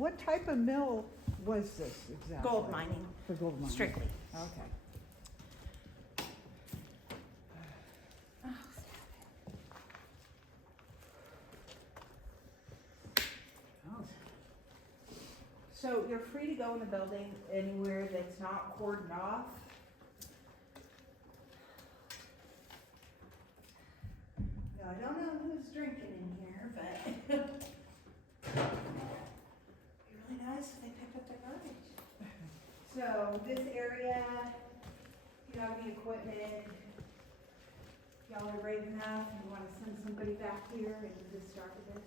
what type of mill was this exactly? Gold mining, For gold mining? strictly. Okay. Oh, So you're free to go in the building anywhere that's not cordoned off. No, I don't know who's drinking in here, but it'd be really nice if they picked up their garbage. So this area, you have the equipment, y'all are brave enough, you wanna send somebody back here and just start with this?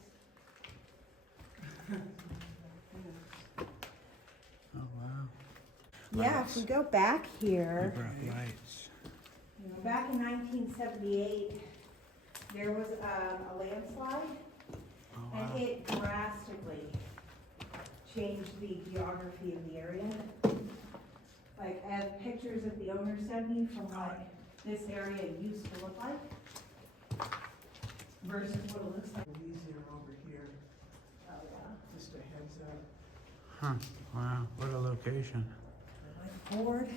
Oh, wow. Yeah, if we go back They here, brought lights. you know, back in 1978, there was a landslide, Oh, and wow. it drastically changed the geography of the area. Like, I have pictures that the owner sent me from what this area used to look like versus what it looks like. easier over here, Oh, yeah. just a heads up. Huh, wow, what a location. Board.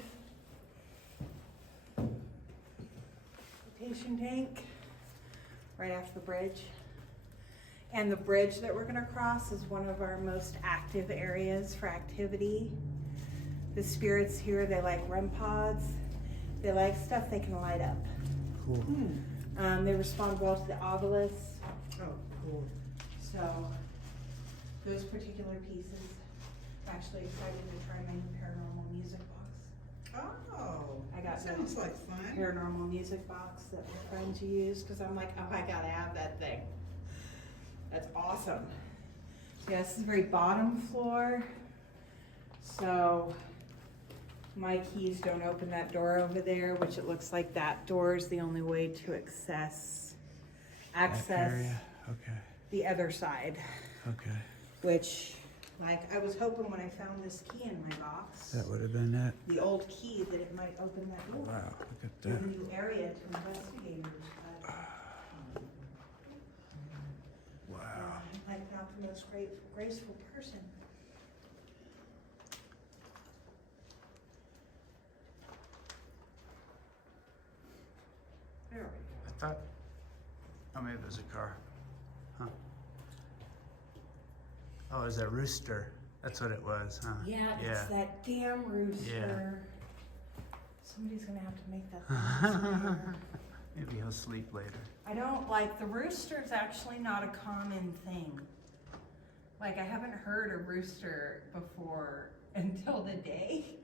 Flotation tank, right after the bridge. And the bridge that we're gonna cross is one of our most active areas for activity. The spirits here, they like REM pods. They like stuff they can light up. Cool. They respond well to the obelisks. Oh, cool. So those particular pieces, I'm actually excited to try my new paranormal music box. Oh, I got that sounds like fun. Paranormal music box that we're trying to use because I'm like, oh, I gotta have that thing. That's awesome. Yeah, this is the very bottom floor. So my keys don't open that door over there, which it looks like that door is the only way to access That area, okay, the other side, okay. which like I was hoping when I found this key in my box, That would have been it. the old key, that it might open that door. Wow, look at A that. new area to investigators, but Wow. I'm not the most graceful person. There we I thought, oh, maybe it was a car. Huh. Oh, it was a rooster. That's what it was, huh? go. Yeah, it's that damn rooster. Somebody's gonna have to make that thing disappear. Maybe he'll sleep later. I don't like, the rooster's actually not a common thing. Like, I haven't heard a rooster before until the day.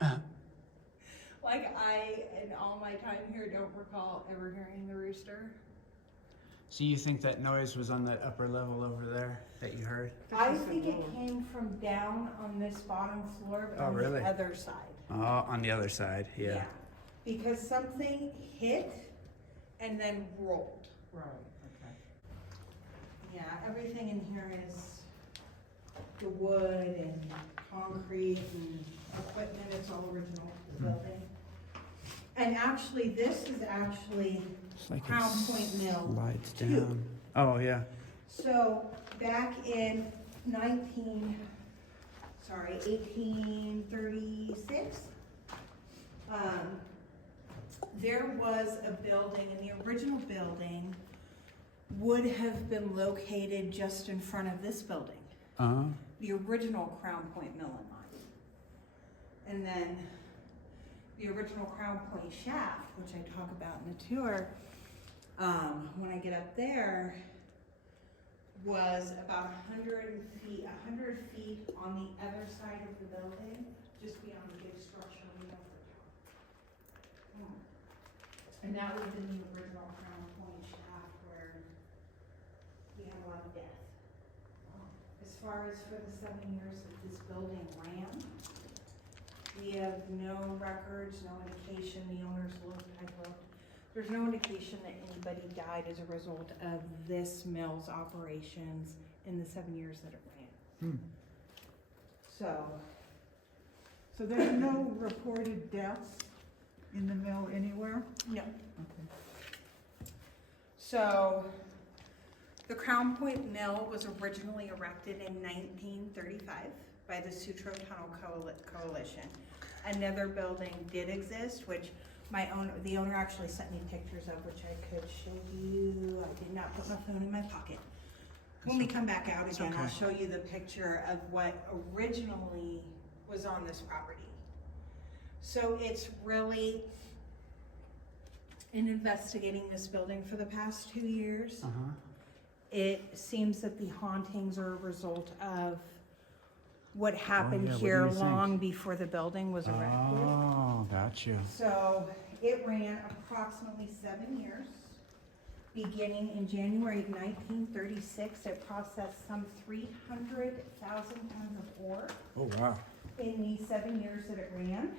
Like, I, in all my time here, don't recall ever hearing the rooster. So you think that noise was on that upper level over there that you heard? I think it came from down on this bottom floor, but Oh, on really? the other side. Oh, on the other side, yeah. Because something hit and then rolled. Right, okay. Yeah, everything in here is the wood and concrete and equipment, it's all original to the building. And actually, this is actually It's like Crown Point Mill slides 2. down. Oh, yeah. So back in 1836, there was a building, and the original building would have been located just in front of this building, Uh-huh. the original Crown Point Mill and Mine. And then the original Crown Point shaft, which I talk about in the tour, when I get up there, was about 100 feet on the other side of the building, just beyond the big structure we have for top. And that would have been the original Crown Point shaft where we had a lot of death. As far as for the 7 years that this building ran, we have no records, no indication, the owners looked, I looked, there's no indication that anybody died as a result of this mill's operations in the 7 years that it ran. So there's no reported deaths in the mill anywhere? no. Okay. So the Crown Point Mill was originally erected in 1935. by the Sutro Tunnel Coalition. Another building did exist, which the owner actually sent me pictures of, which I could show you. I did not put my phone in my pocket. When we come back out again, I'll show you the picture of what originally was on this property. So it's really, in investigating this building for the past 2 years, it seems that the hauntings are a result of what happened here long before the building was erected. Oh, gotcha. So it ran approximately 7 years. Beginning in January of 1936, it processed some 300,000 tons of ore. Oh, wow. In the 7 years that it ran.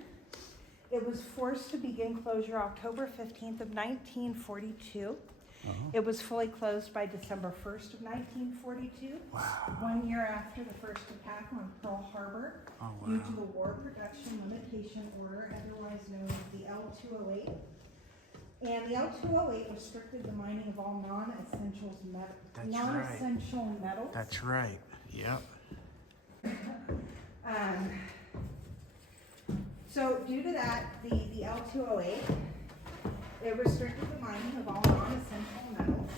It was forced to begin closure October 15th of 1942. It was fully closed by December 1st of 1942. Wow. 1 year after the first attack on Pearl Harbor, due to the War Production Limitation Order, otherwise known as the L-208. And the L-208 restricted the mining of all non-essential metals. That's right. Yep. So due to that, the L-208, it restricted the mining of all non-essential metals,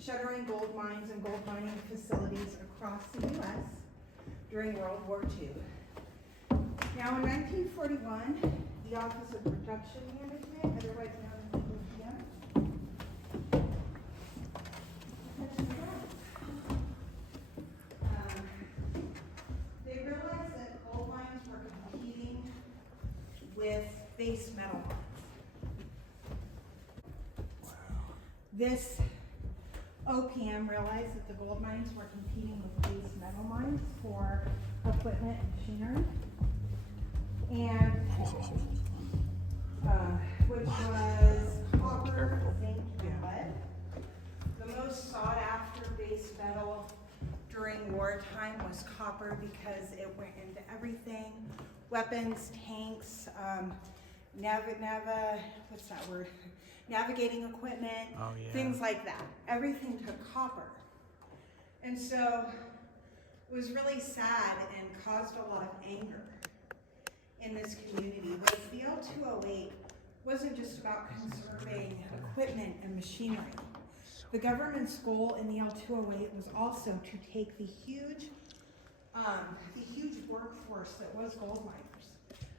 shuttering gold mines and gold mining facilities across the U.S. during World War II. Now in 1941, the Office of Production Management, otherwise known as they realized that gold mines were competing with base metal mines. This OPM realized that the gold mines were competing with base metal mines for equipment and machinery, and which was copper, zinc, and lead. The most sought after base metal during wartime was copper because it went into everything: weapons, tanks, navigating equipment, things like that. Everything took copper. And so it was really sad and caused a lot of anger in this community. Was the L-208 wasn't just about conserving equipment and machinery. The government's goal in the L-208 was also to take the huge workforce that was gold miners.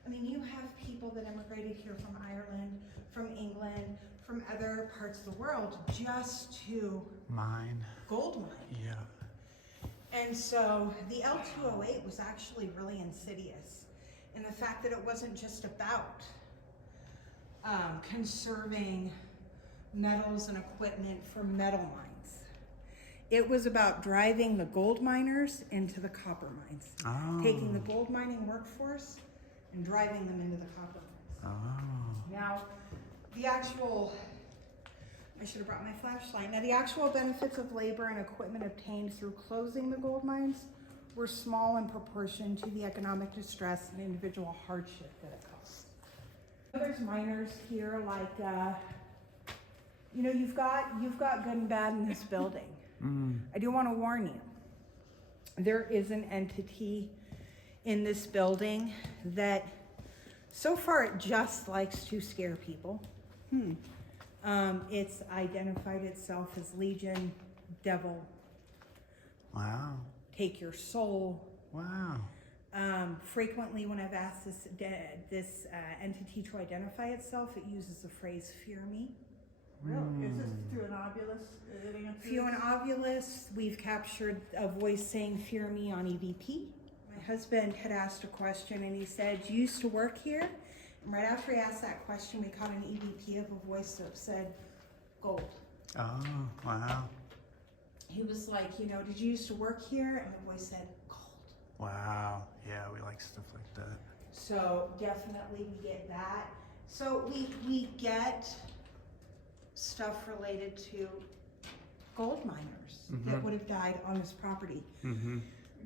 I mean, you have people that immigrated here from Ireland, from England, from other parts of the world just to mine. Gold mine. Yeah. And so the L-208 was actually really insidious in the fact that it wasn't just about conserving metals and equipment for metal mines. It was about driving the gold miners into the copper mines, taking the gold mining workforce and driving them into the copper mines. Now, I should have brought my flashlight. Now, the actual benefits of labor and equipment obtained through closing the gold mines were small in proportion to the economic distress and individual hardship that it caused. There's miners here like, you've got good and bad in this building. I do want to warn you, there is an entity in this building that so far it just likes to scare people. It's identified itself as Legion, Devil. Wow. Take your soul. Wow. Frequently when I've asked this entity to identify itself, it uses the phrase, "Fear me." Really? Is this through an ovulus? Through an ovulus, we've captured a voice saying, "Fear me" on EVP. My husband had asked a question and he said, "You used to work here?" And right after he asked that question, we caught an EVP of a voice that said, "Gold." Oh, wow. He was like, "Did you used to work here?" And the voice said, "Gold." Wow. Yeah, we like stuff like that. So definitely we get that. So we get stuff related to gold miners that would have died on this property.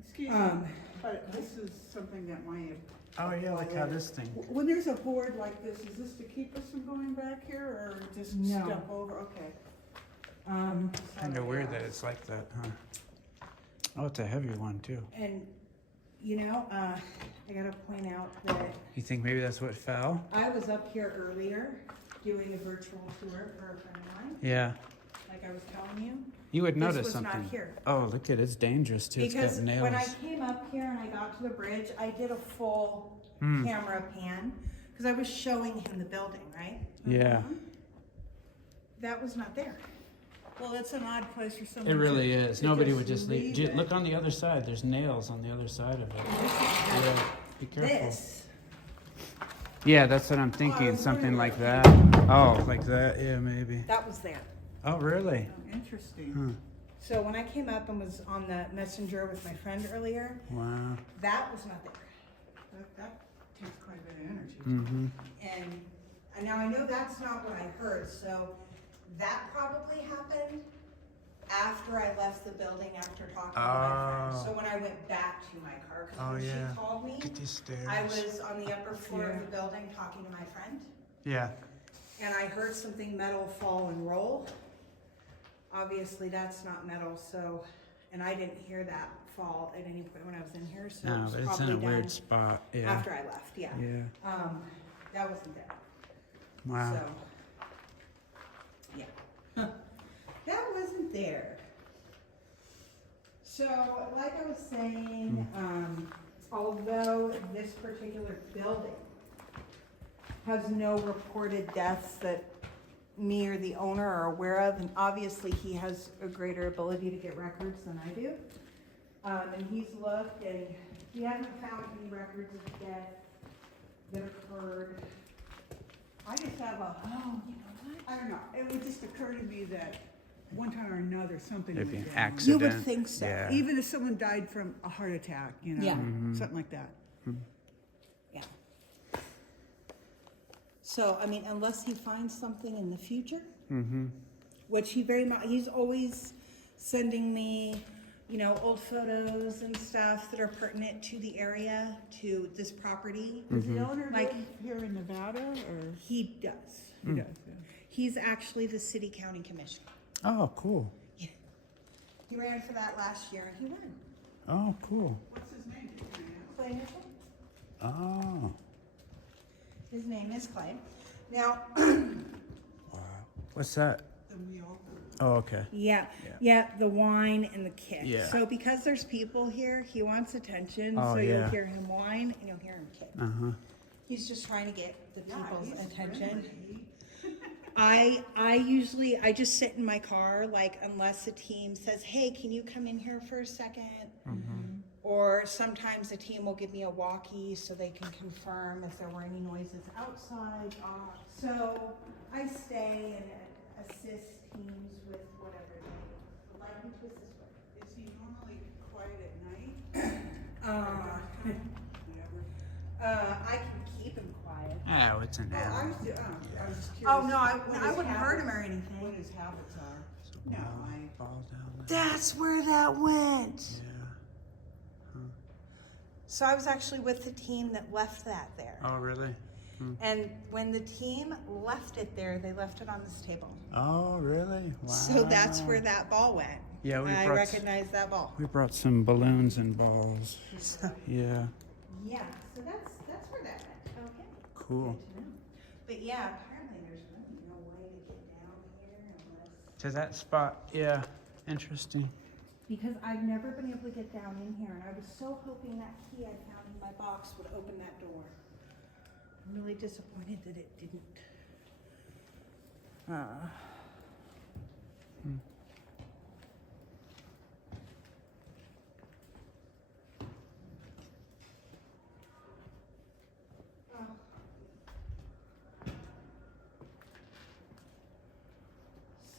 Excuse me, but this is something that might have. Oh yeah, like how this thing. When there's a board like this, is this to keep us from going back here or just No. step over? Okay. Kind of weird that it's like that, huh? Oh, it's a heavy one too. And You know, I gotta point out that You think maybe that's what fell? I was up here earlier doing a virtual tour for a friend of mine, Yeah. like I was telling you. You would This notice was something. not here. Oh, look at it. It's dangerous too. Because it's got nails. when I came up here and I got to the bridge, I did a full camera pan because I was showing him the building, right? Yeah. That was not there. Well, it's an odd place for someone It really to, is. to Nobody would just leave. it. Look on the other side. There's nails on the other side of it. Yeah. Be careful. This. Yeah, that's what I'm thinking. was Something wondering like that. Oh, like that. Yeah, maybe. That was there. Oh, really? Oh, interesting. Huh. So when I came up and was on the messenger with my friend earlier, Wow. that was not there. That takes quite a bit of energy. Mm-hmm. And now I know that's not what I heard, so that probably happened after I left the building after talking to my friend. So when I went back to my car, because when she called me, Look at these stairs. I was on the upper floor of the building talking to my friend, Yeah. and I heard something metal fall and roll. Obviously, that's not metal, so, and I didn't hear that fall at any point when I was in here, so it No, was but it's probably in a weird done spot. Yeah. after I left, yeah. Yeah. That wasn't there. Wow. So, yeah. That wasn't there. So, like I was saying, although this particular building has no reported deaths that me or the owner are aware of, and obviously he has a greater ability to get records than I do. And he's looked and he hasn't found any records of death that occurred. I just have a, Oh, you know what? I don't know, it would just occur to me that one time or another, something There'd be went an down. accident. You would think so. Yeah. Even if someone died from a heart attack, you know, Yeah. something like that. Yeah. So, I mean, unless he finds something in the future, Mm-hmm. which he very much, he's always sending me, you know, old photos and stuff that are pertinent to the area, to this property. Does the owner Like- live here in Nevada, or? He does. He does, yeah. He's actually the city county commissioner. Oh, cool. Yeah. He ran for that last year and he won. Oh, cool. What's his name? Clay Mitchell? Oh. His name is Clay. Now, Wow. What's that? The mule. Oh, okay. yeah, the whine and the kick. Yeah. So because there's people here, he wants attention, Oh, so yeah. you'll hear him whine and you'll hear him kick. Uh-huh. He's just trying to get the people's he's attention. friendly. I just sit in my car, like, unless a team says, hey, can you come in here for a second? Or sometimes the team will give me a walkie so they can confirm if there were any noises outside. So I stay and assist teams with whatever they would like me to assist with. Is he normally quiet at night? Whatever. I can keep him quiet. Oh, it's an I animal. was just curious. Oh, no, what I his wouldn't hurt him or habits- anything. What his habits are. No, Fall down there. That's where that went. Yeah. So I was actually with the team that left that there. Oh, really? And when the team left it there, they left it on this table. Oh, really? Wow. So that's where that ball went. Yeah, I recognize that ball. we brought some balloons and balls. Yeah. Yeah, so that's where that went. Okay. Cool. Good to know. But yeah, apparently there's really no way to get down here unless. To that spot, yeah. Interesting. Because I've never been able to get down in here, and I was so hoping that key I found in my box would open that door. I'm really disappointed that it didn't.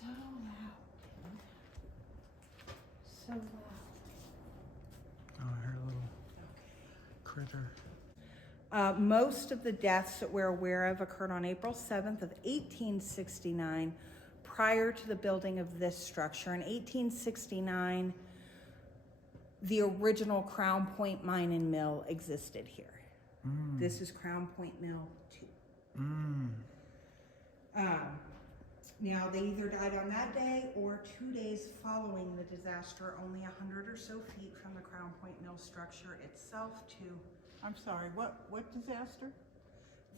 So loud. So loud. Oh, her little critter. Most of the deaths that we're aware of occurred on April 7th of 1869, prior to the building of this structure. In 1869, the original Crown Point Mine and Mill existed here. This is Crown Point Mill 2. Now, they either died on that day or 2 days following the disaster, only 100 or so feet from the Crown Point Mill structure itself to I'm sorry, what disaster?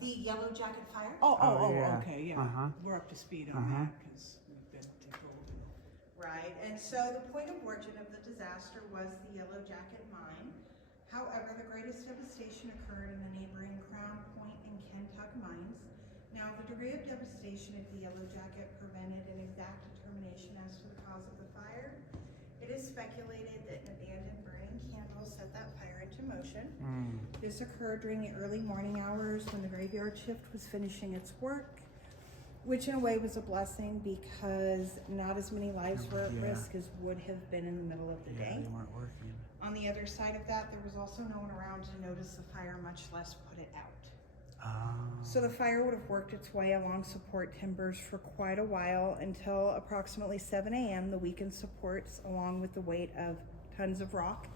the Yellow Jacket fire. Oh, yeah. Okay, yeah. Uh-huh. We're up to speed on that, because we've been to Goldhill. Right, and so the point of origin of the disaster was the Yellow Jacket mine. However, the greatest devastation occurred in the neighboring Crown Point and Kentuck mines. Now, the degree of devastation at the Yellow Jacket prevented an exact determination as to the cause of the fire. It is speculated that an abandoned burning candle set that fire into motion. This occurred during the early morning hours when the graveyard shift was finishing its work, which in a way was a blessing because not as many lives were at Yeah. risk as would have been in the middle of the Yeah, day. they weren't working. On the other side of that, there was also no one around to notice the fire, much less put it out. So the fire would have worked its way along support timbers for quite a while until approximately 7 a.m. The weakened supports, along with the weight of tons of rock,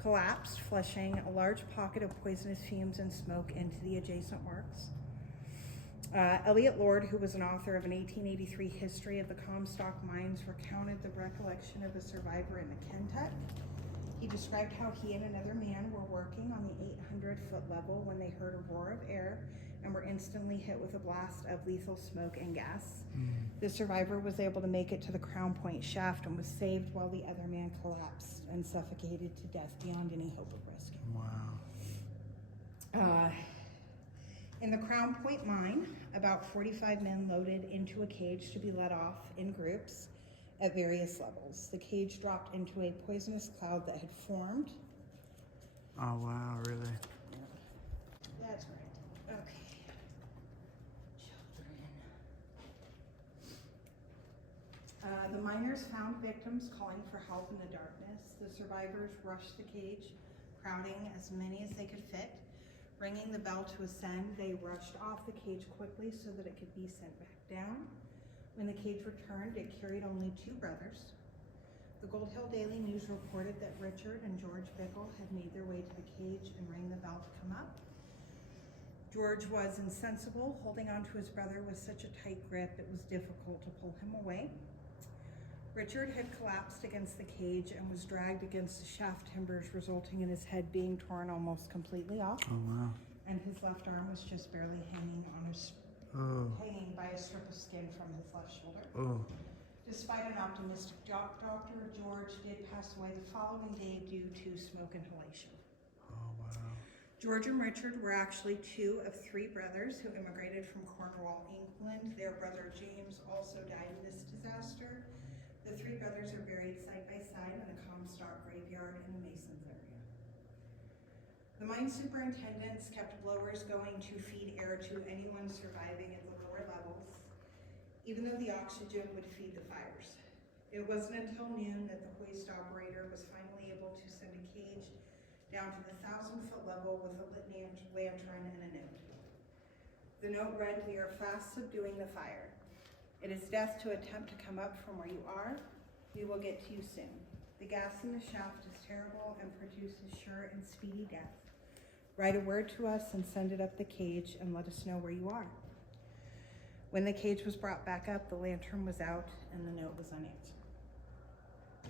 collapsed, flushing a large pocket of poisonous fumes and smoke into the adjacent works. Elliot Lord, who was an author of an 1883 history of the Comstock mines, recounted the recollection of a survivor in the Kentuck. He described how he and another man were working on the 800-foot level when they heard a roar of air and were instantly hit with a blast of lethal smoke and gas. The survivor was able to make it to the Crown Point shaft and was saved while the other man collapsed and suffocated to death beyond any hope of rescue. Wow. In the Crown Point mine, about 45 men loaded into a cage to be let off in groups at various levels. The cage dropped into a poisonous cloud that had formed. Oh, wow, really? That's right. Okay. Children. The miners found victims calling for help in the darkness. The survivors rushed the cage, crowding as many as they could fit. Ringing the bell to ascend, they rushed off the cage quickly so that it could be sent back down. When the cage returned, it carried only 2 brothers. The Goldhill Daily News reported that Richard and George Bickle had made their way to the cage and rang the bell to come up. George was insensible, holding on to his brother with such a tight grip it was difficult to pull him away. Richard had collapsed against the cage and was dragged against the shaft timbers, resulting in his head being torn almost completely off. Oh, wow. And his left arm was just barely hanging hanging by a strip of skin from his left shoulder. Oh. Despite an optimistic doctor, George did pass away the following day due to smoke inhalation. Oh, wow. George and Richard were actually 2 of 3 brothers who immigrated from Cornwall, England. Their brother James also died in this disaster. The 3 brothers are buried side by side in the Comstock graveyard in the Masons area. The mine superintendents kept blowers going to feed air to anyone surviving at the lower levels, even though the oxygen would feed the fires. It wasn't until noon that the hoist operator was finally able to send a cage down to the 1,000-foot level with a lit lantern and a note. The note read, "We are fast subduing the fire. It is death to attempt to come up from where you are. We will get to you soon. The gas in the shaft is terrible and produces sure and speedy death. Write a word to us and send it up the cage and let us know where you are." When the cage was brought back up, the lantern was out and the note was unanswered.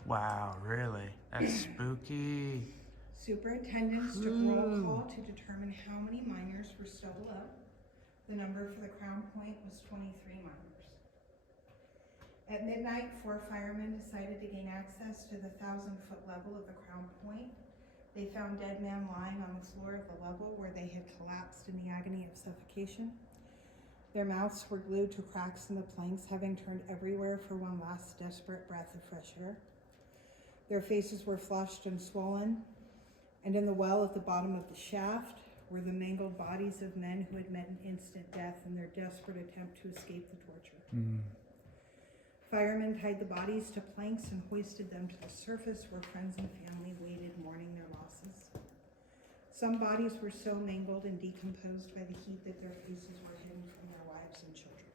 Wow, really? That's spooky. Superintendents took roll call to determine how many miners were still below. The number for the Crown Point was 23 miners. At midnight, 4 firemen decided to gain access to the 1,000-foot level of the Crown Point. They found dead men lying on the floor of the level where they had collapsed in the agony of suffocation. Their mouths were glued to cracks in the planks, having turned everywhere for one last desperate breath of fresh air. Their faces were flushed and swollen, and in the well at the bottom of the shaft were the mangled bodies of men who had met an instant death in their desperate attempt to escape the torture. Firemen tied the bodies to planks and hoisted them to the surface where friends and family waited, mourning their losses. Some bodies were so mangled and decomposed by the heat that their faces were hidden from their wives and children.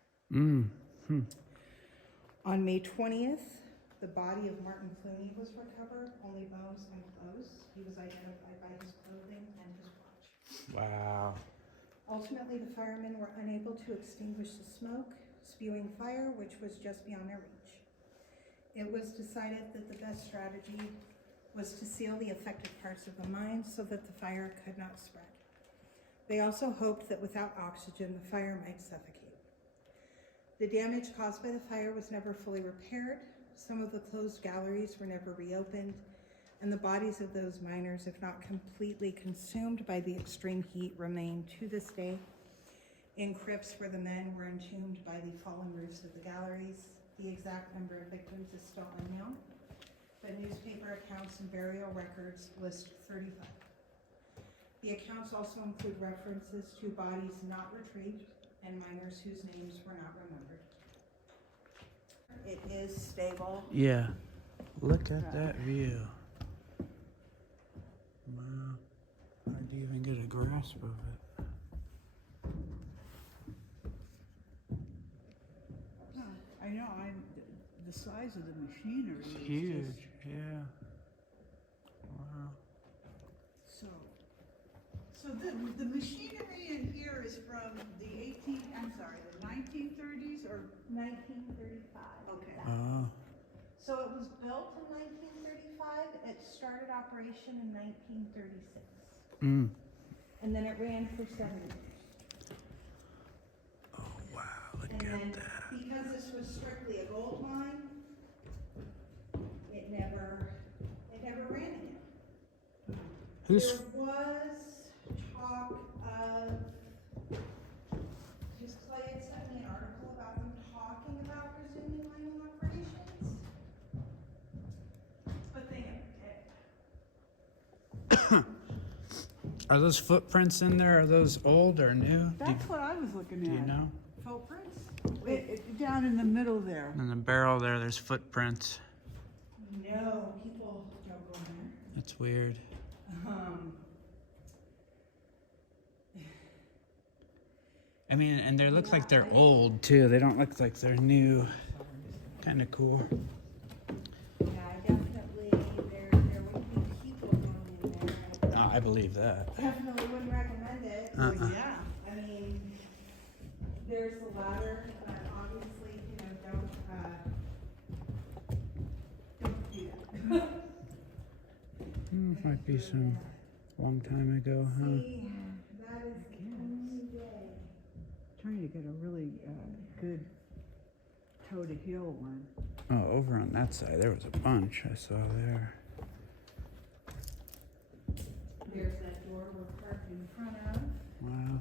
On May 20th, the body of Martin Clooney was recovered, only bones and clothes. He was identified by his clothing and his watch. Wow. Ultimately, the firemen were unable to extinguish the smoke, spewing fire, which was just beyond their reach. It was decided that the best strategy was to seal the affected parts of the mine so that the fire could not spread. They also hoped that without oxygen, the fire might suffocate. The damage caused by the fire was never fully repaired. Some of the closed galleries were never reopened, and the bodies of those miners, if not completely consumed by the extreme heat, remain to this day in crypts where the men were entombed by the fallen roofs of the galleries. The exact number of victims is still unknown, but newspaper accounts and burial records list 35. The accounts also include references to bodies not retrieved and miners whose names were not remembered. It is stable. Yeah. Look at that view. Wow. Hard to even get a grasp of it. I know, the size of the machinery It's is huge. just, Yeah. Wow. so the machinery in here is from the 1930s or, 1935. okay. Oh. So it was built in 1935. It started operation in 1936. Mm. And then it ran for 7 years. Oh wow. Look And at then, that. because this was strictly a gold mine, it never ran again. Who's There was talk of, because Clay had sent me an article about them talking about resuming mining operations, but they never did. are those footprints in there? Are those old or new? That's what I was looking Do at. you know? Footprints? Down in the middle there. In the barrel there's footprints. No, people don't go in there. That's weird. I mean, and they look like they're old too. They don't look like they're new. Kind of cool. Yeah, definitely, there would be people going in there. I believe that. Definitely wouldn't recommend it. Uh-uh. Yeah. I mean, there's the ladder, obviously, don't do that. Might be some long time ago, huh? See, that is the only way. Trying to get a really good toe-to-heel one. Oh, over on that side, there was a bunch I saw there. There's that door we're parked in front of, Wow.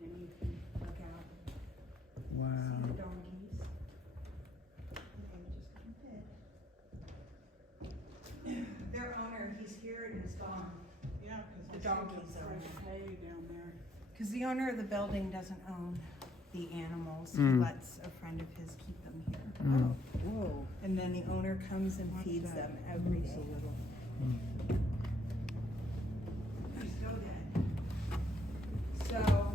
and you can look out, see Wow. the donkeys. They just come in. Their owner, he's here and he's gone. Yeah, The because donkeys are in hay down there. Because the owner of the building doesn't own the animals, he Mm. lets a friend of his keep them here. Mm. Whoa. And then the owner comes and Watch feeds that. them every Moves day. a little. They're still dead. So,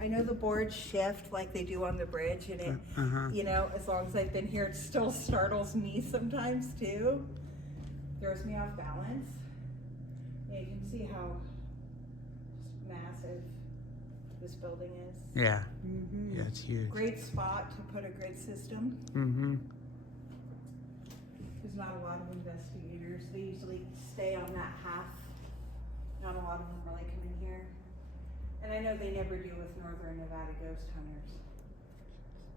I know the boards shift like they do on the bridge, and it, Uh-huh. you know, as long as I've been here, it still startles me sometimes too. Throws me off balance. Yeah, you can see how just massive this building is. Yeah. Mm-hmm. Yeah, it's huge. Great spot to put a grid system. Mm-hmm. There's not a lot of investigators. They usually stay on that half. Not a lot of them really come in here. And I know they never do with Northern Nevada ghost hunters.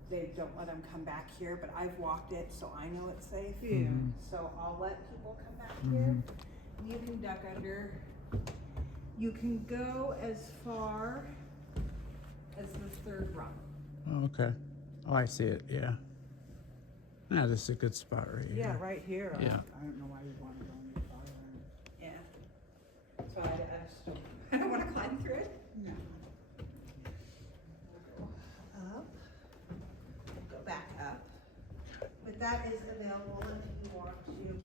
They don't let them come back here, but I've walked it, so I know it's safe. Yeah. Mhm. So I'll let people come back here. You can duck under. You can go as far as the third rung. Oh, okay. Oh, I see it. Yeah. Yeah, this is a good spot right here. Yeah, right here. Yeah. I don't know why we want